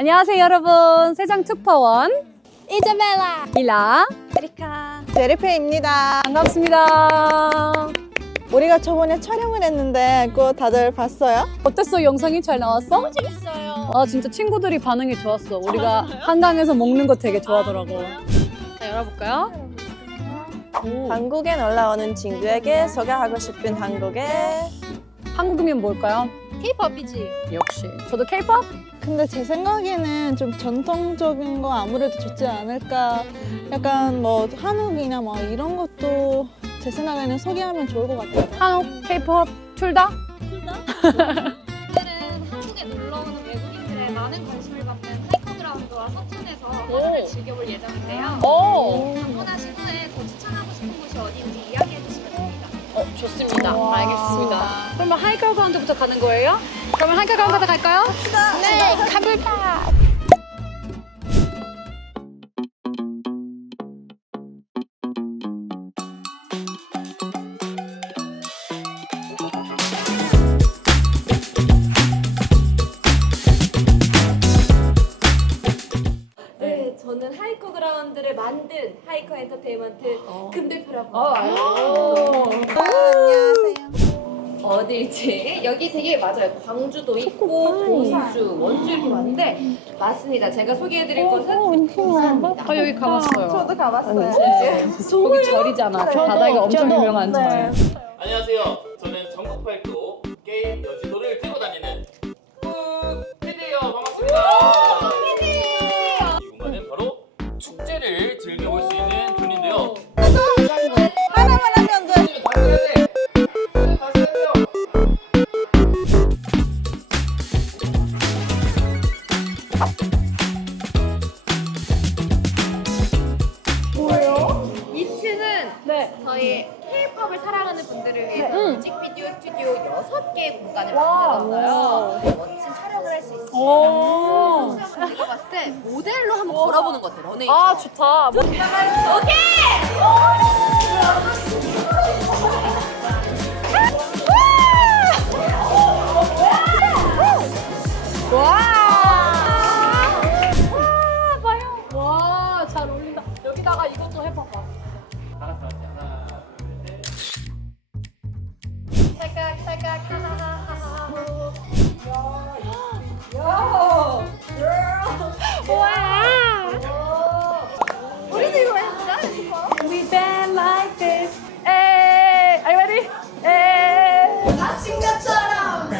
안녕하세요 여러분. 세장 특파원 이자벨라 일라 에리카 제리페입니다. 반갑습니다. 우리가 저번에 촬영을 했는데 그거 다들 봤어요? 어땠어? 영상이 잘 나왔어? 재밌어요. 아 진짜 친구들이 반응이 좋았어. 우리가 한강에서 먹는 거 되게 좋아하더라고. 자 열어볼까요? 오. 한국에 놀러 오는 친구에게 소개하고 싶은 한국이면 뭘까요? K-pop이지. 역시 저도 K-pop? 근데 제 생각에는 좀 전통적인 거 아무래도 좋지 않을까. 약간 뭐 한옥이나 뭐 이런 것도 제 생각에는 소개하면 좋을 것 같아요. 한국, K-pop 둘 다? 오늘은 한국에 놀러 오는 외국인들의 많은 관심을 받는 하이퍼그라운드와 서촌에서 하루를 즐겨볼 예정인데요. 오. 방문하신 후에 더 추천하고 싶은 곳이 어딘지 이야기해 주시면 됩니다. 좋습니다. 와. 알겠습니다. 그러면 하이커그라운드부터 가는 거예요? 그러면 하이커그라운드 갈까요? 네, 가볼까? 네, 저는 하이커 그라운드를 만든 하이커 엔터테인먼트 금대표라고 합니다. 안녕하세요. 어딜지 여기 되게 맞아요. 광주도 있고 동주, 원주 이렇게 많은데 맞습니다. 제가 소개해드릴 곳은 부산입니다. 여기 가봤어요. 저도 가봤어요. 거기 절이잖아. 바다가 엄청 유명한 절. 안녕하세요. 저는 전국 팔도 게임 여지도를 들고 다니는 PD예요. 반갑습니다. 이 공간은 바로 축제를 즐겨볼 수 있는 존인데요. 하나만 하면 돼. 다시 해야 돼. 다시 해야 돼요. 뭐예요? 2층은 네. 저희 K-팝을 사랑하는 분들을 위해서 뮤직비디오 스튜디오 6개의 공간을 만들었어요. 멋진 촬영을 할 수 있습니다. 오. 제가 봤을 때 모델로 한번 걸어보는 것 같아요. 런웨이. 아 좋다. 오케이! 봐요. 와, 잘 어울린다. 여기다가 이것도 해봐봐. 하나, 하나, 둘, 셋. 찰칵찰칵 하하하하. 우리도 이거 해보자. We been like this. Hey, are you ready? Hey. 아침 것처럼.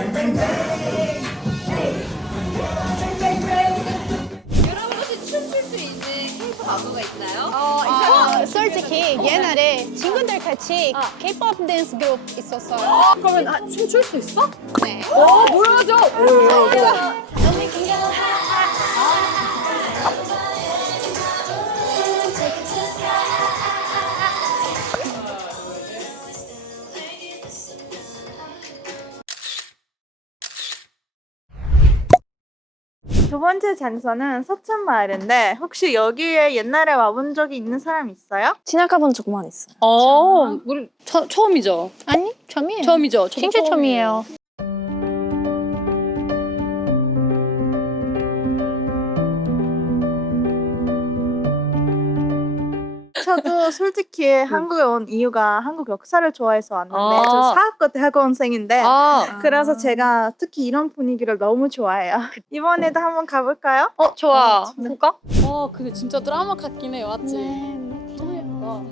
여러분 혹시 춤출 수 있는 K-pop 안무가 있나요? 솔직히 옛날에 친구들 같이 K-pop 댄스 그룹 있었어요. 그러면 춤출 수 있어? 네. 보여줘. 두 번째 장소는 서천마을인데 혹시 여기에 옛날에 와본 적이 있는 사람 있어요? 지나가본 적만 있어요. 우리 처음이죠. 아니, 처음이에요. 처음이죠. 저도 진짜 처음이에요. 저도 솔직히 한국에 온 이유가 한국 역사를 좋아해서 왔는데 아. 저 사학과 대학원생인데 아, 그래서 제가 특히 이런 분위기를 너무 좋아해요. 이번에도 한번 가볼까요? 좋아. 볼까? 근데 진짜 드라마 같긴 해, 맞지? 너무 예쁘다.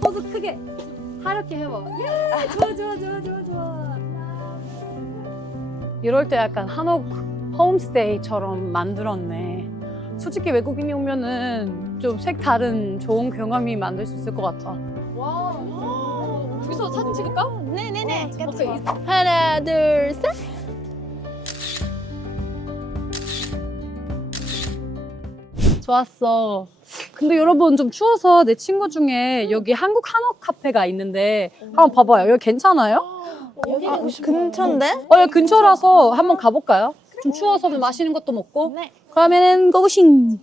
포즈 크게 하얗게 해봐. 예, 좋아. 이럴 때 약간 한옥 홈스테이처럼 만들었네. 솔직히 외국인이 오면은 좀 색다른 좋은 경험이 만들 수 있을 것 같아. 와, 여기서 사진 찍을까? 네네네. 오케이. 하나, 둘, 셋. 좋았어. 근데 여러분 좀 추워서 내 친구 중에 여기 한국 한옥 카페가 있는데 한번 봐봐요. 여기 괜찮아요? 근처인데? 여기 근처라서 한번 가볼까요? 좀 추워서 맛있는 것도 먹고. 네. 그러면은 고고싱.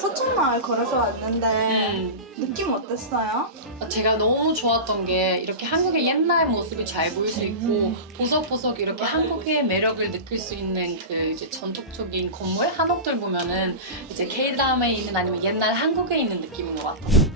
서촌마을 걸어서 왔는데 느낌 어땠어요? 제가 너무 좋았던 게 이렇게 한국의 옛날 모습이 잘 보일 수 있고 보석보석 이렇게 한국의 매력을 느낄 수 있는 그 이제 전통적인 건물 한옥들 보면은 이제 K드라마에 있는 아니면 옛날 한국에 있는 느낌인 것 같아요.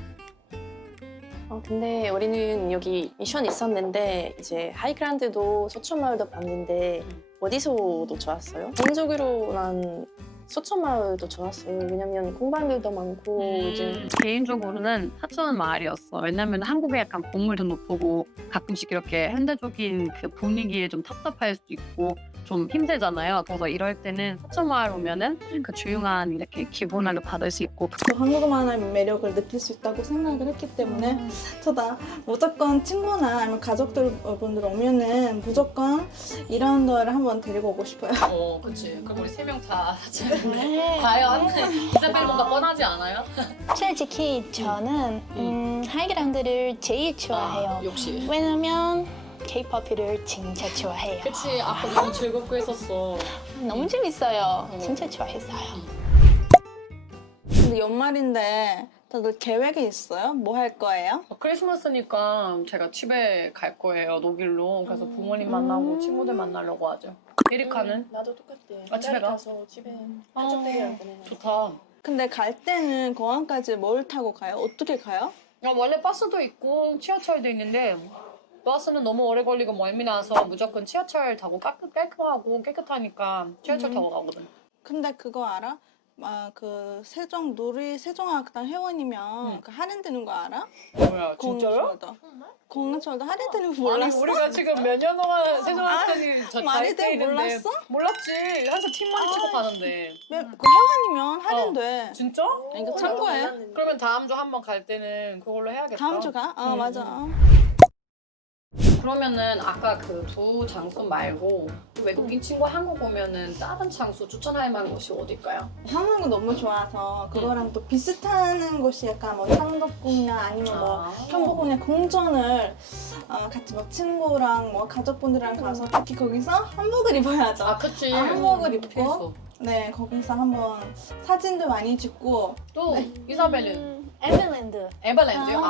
근데 우리는 여기 미션 있었는데 이제 하이그라운드도 서촌마을도 봤는데 어디서도 좋았어요? 개인적으로 난 서촌마을도 좋았어요. 왜냐면 공방들도 많고 이제 개인적으로는 사천 마을이었어. 왜냐면 한국에 약간 건물도 높고 가끔씩 이렇게 현대적인 그 분위기에 좀 답답할 수도 있고 좀 힘들잖아요. 그래서 이럴 때는 사천 마을 오면은 그 조용한 이렇게 기분을 받을 수 있고 또 한국만의 매력을 느낄 수 있다고 생각을 했기 때문에 저다 무조건 친구나 아니면 가족들 분들 오면은 무조건 이런 거를 한번 데리고 오고 싶어요. 그치. 그럼 우리 세 명 다 과연 이사벨 뭔가 뻔하지 않아요? 솔직히 저는 하이그라운드를 제일 좋아해요. 역시. 왜냐면 K-팝을 진짜 좋아해요. 그치. 아까 너무 즐겁고 했었어. 너무 재밌어요. 진짜 좋아했어요. 근데 연말인데 다들 계획이 있어요? 뭐 할 거예요? 크리스마스니까 제가 집에 갈 거예요. 녹일로. 그래서 부모님 만나고 친구들 만나려고 하죠. 에리카는? 나도 똑같아. 아, 집에 가? 가서 집에 가족들이랑 좋다. 근데 갈 때는 공항까지 뭘 타고 가요? 어떻게 가요? 원래 버스도 있고 지하철도 있는데 버스는 너무 오래 걸리고 멀미나서 무조건 지하철 타고 깔끔하고 깨끗하니까 지하철 타고 가거든. 근데 그거 알아? 그 세종학당 회원이면 그 할인되는 거 알아? 뭐야 공항철도 할인되는 거 몰랐어? 아니 우리가 지금 몇 년 동안 세종학생이 저 말이 돼? 다이어트 몰랐어? 몰랐지. 항상 팀머리 치고 가는데. 그 회원이면 할인돼. 진짜? 이거 참고해. 그러면 다음 주 한번 갈 때는 그걸로 해야겠다. 다음 주 가? 맞아. 그러면은 아까 그 두 장소 말고 외국인 친구 한국 오면은 다른 장소 추천할 만한 곳이 어딜까요? 한국은 너무 좋아서 그거랑 또 비슷한 곳이 약간 뭐 창덕궁이나 아니면 뭐 경복궁이나 궁전을 같이 뭐 친구랑 뭐 가족분들이랑 가서 특히 거기서 한복을 입어야죠. 그치. 한복을 입고 필수. 네 거기서 한번 사진도 많이 찍고 또 이사벨은 에버랜드. 에버랜드요?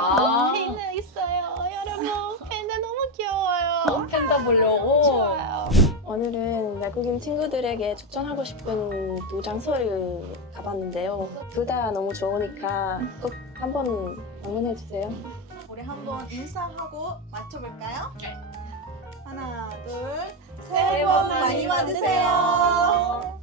팬더 있어요. 여러분 팬더 너무 귀여워요. 팬더 보려고. 좋아요. 오늘은 외국인 친구들에게 추천하고 싶은 두 장소를 가봤는데요. 둘 다 너무 좋으니까 꼭 한번 방문해 주세요. 우리 한번 인사하고 맞춰볼까요? 네. 하나 둘 새해 복 복 많이 많이 받으세요.